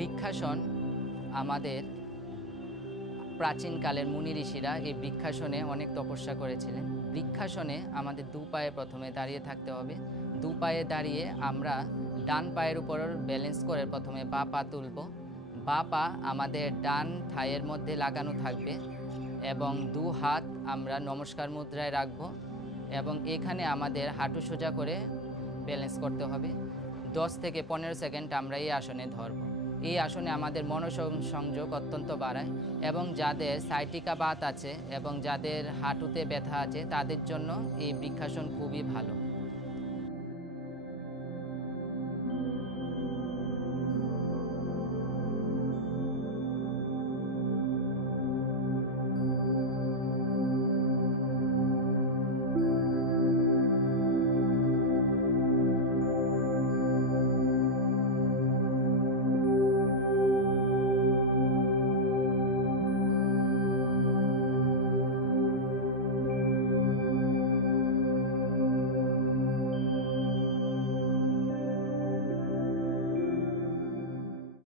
বৃক্ষাসন আমাদের প্রাচীনকালের মুনি ঋষিরা এই বৃক্ষাসনে অনেক তপস্যা করেছিলেন। বৃক্ষাসনে আমাদের দু পায়ে প্রথমে দাঁড়িয়ে থাকতে হবে। দু পায়ে দাঁড়িয়ে আমরা ডান পায়ের উপর ব্যালেন্স করে প্রথমে বা পা তুলব। বা পা আমাদের ডান থাইয়ের মধ্যে লাগানো থাকবে এবং দু হাত আমরা নমস্কার মুদ্রায় রাখব এবং এখানে আমাদের হাঁটু সোজা করে ব্যালেন্স করতে হবে। 10 থেকে 15 সেকেন্ড আমরা এই আসনে ধরব। এই আসনে আমাদের মনোসংযোগ অত্যন্ত বাড়ায় এবং যাদের সাইটিকা বাত আছে এবং যাদের হাঁটুতে ব্যথা আছে তাদের জন্য এই বৃক্ষাসন খুবই ভালো।